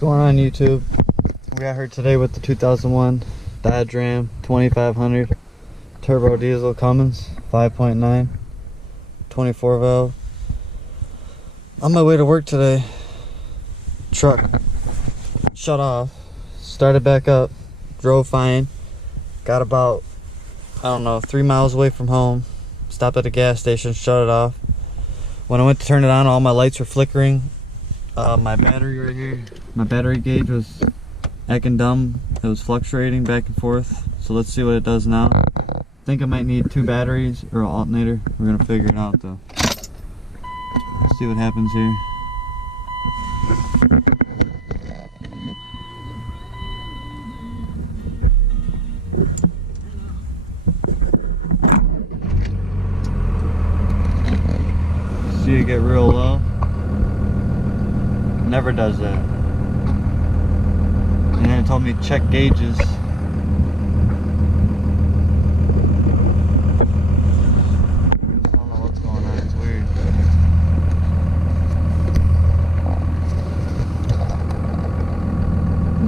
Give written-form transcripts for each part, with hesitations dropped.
going on, YouTube? We got here today with the 2001 Dodge Ram 2500 turbo diesel Cummins 5.9 24 valve. On my way to work today, truck shut off, started back up, drove fine, got about, I don't know, 3 miles away from home, stopped at a gas station, shut it off. When I went to turn it on, all my lights were flickering. My battery right here, my battery gauge was acting dumb. It was fluctuating back and forth. So let's see what it does now. I think I might need 2 batteries or an alternator. We're gonna figure it out though. Let's see what happens here. See it get real low. Never does that. And then it told me check gauges. I don't know what's going on, it's weird.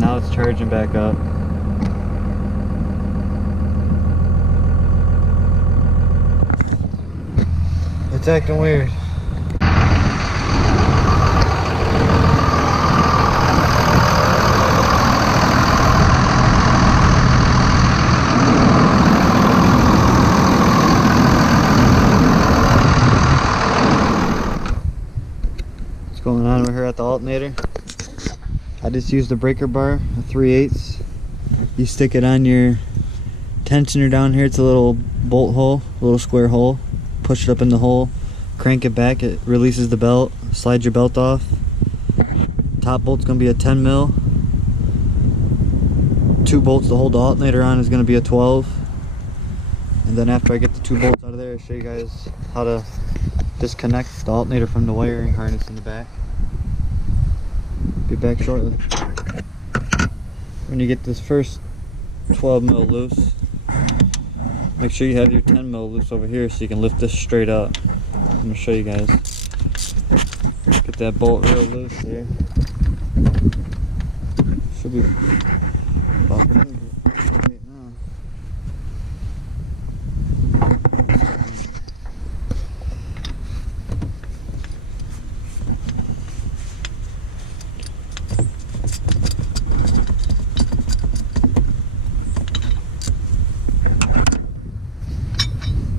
Now it's charging back up. It's acting weird. Going on over here at the alternator. I just used the breaker bar, a 3/8. You stick it on your tensioner down here. It's a little bolt hole, a little square hole. Push it up in the hole, crank it back, it releases the belt, slide your belt off. Top bolt's gonna be a 10 mil. 2 bolts to hold the alternator on is gonna be a 12. And then after I get the 2 bolts out of there, I'll show you guys how to disconnect the alternator from the wiring harness in the back. Be back shortly. When you get this first 12 mil loose, make sure you have your 10 mil loose over here so you can lift this straight up. I'm gonna show you guys. Get that bolt real loose here. Should be about right now.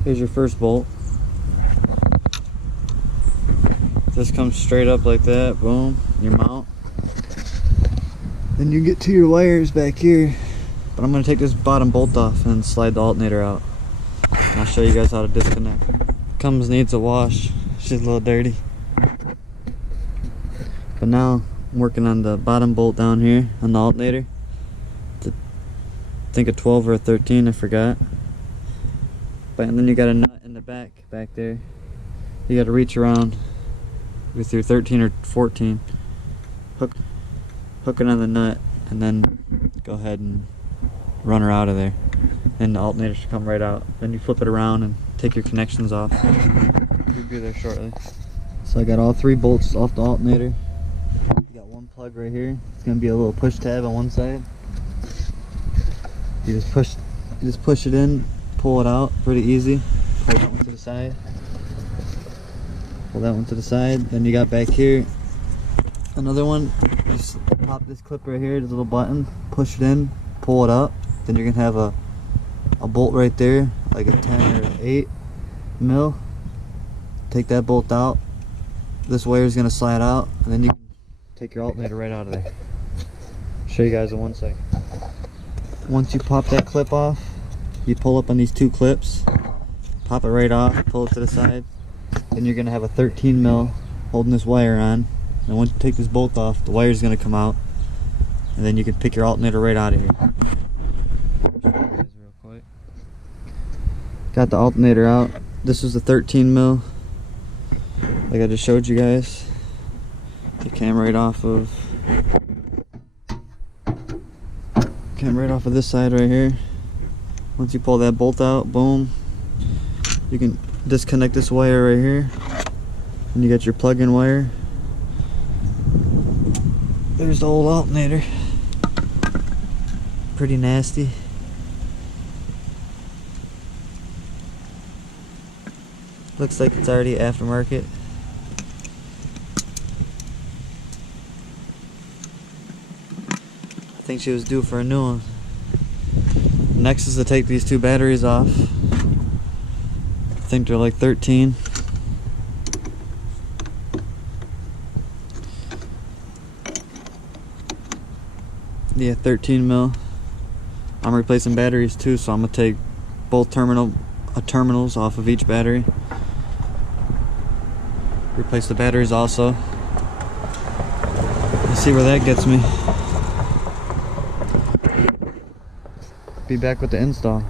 Here's your first bolt. This comes straight up like that, boom, your mount. Then you get to your wires back here. But I'm gonna take this bottom bolt off and slide the alternator out. And I'll show you guys how to disconnect. Cummins needs a wash, it's just a little dirty. But now I'm working on the bottom bolt down here on the alternator. It's I think a 12 or a 13, I forgot. But and then you got a nut in the back there. You got to reach around with your 13 or 14, hook it on the nut, and then go ahead and run her out of there. And the alternator should come right out. Then you flip it around and take your connections off. We'll be there shortly. So I got all 3 bolts off the alternator. You got 1 plug right here. It's gonna be a little push tab on one side. You just push it in. Pull it out pretty easy. Pull that one to the side. Pull that one to the side. Then you got back here another one. Just pop this clip right here, this little button, push it in, pull it up. Then you're gonna have a bolt right there, like a 10 or 8 mil. Take that bolt out. This wire is gonna slide out, and then you can take your alternator right out of there. Show you guys in 1 second. Once you pop that clip off, you pull up on these 2 clips, pop it right off, pull it to the side, then you're going to have a 13 mil holding this wire on. And once you take this bolt off, the wire is going to come out, and then you can pick your alternator right out of here. Real quick. Got the alternator out. This is the 13 mil, like I just showed you guys. The cam right off of this side right here. Once you pull that bolt out, boom, you can disconnect this wire right here, and you got your plug-in wire. There's the old alternator. Pretty nasty. Looks like it's already aftermarket. I think she was due for a new one. Next is to take these two batteries off. I think they're like 13. Yeah, 13 mil. I'm replacing batteries too, so I'm gonna take both terminals off of each battery. Replace the batteries also. Let's see where that gets me. Be back with the install.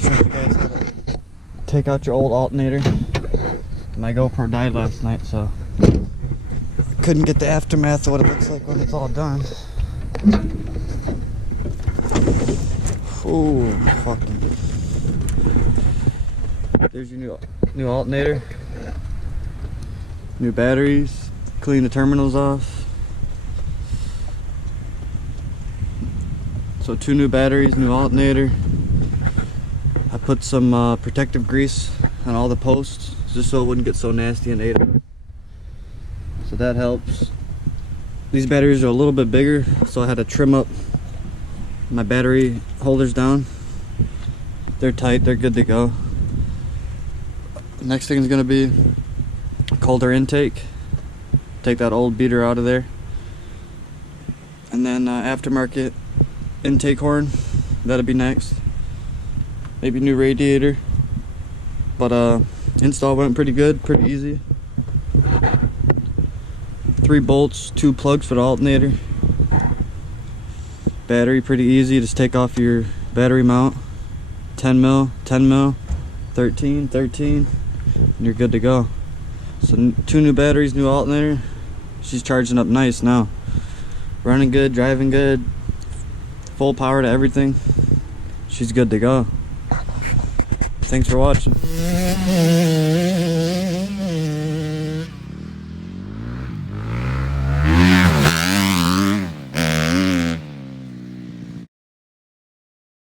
Show you guys how to take out your old alternator. My GoPro died last night, so couldn't get the aftermath of what it looks like when it's all done. Oh, fucking. There's your new alternator. New batteries. Clean the terminals off. So 2 new batteries, new alternator. I put some protective grease on all the posts just so it wouldn't get so nasty and ate up. So that helps. These batteries are a little bit bigger, so I had to trim up my battery holders down. They're tight, they're good to go. Next thing is going to be colder intake. Take that old beater out of there. And then aftermarket intake horn. That'll be next. Maybe new radiator. But install went pretty good, pretty easy. 3 bolts, 2 plugs for the alternator. Battery pretty easy. Just take off your battery mount. 10 mil, 10 mil, 13, 13, and you're good to go. So 2 new batteries, new alternator. She's charging up nice now. Running good, driving good, full power to everything. She's good to go. Thanks for watching.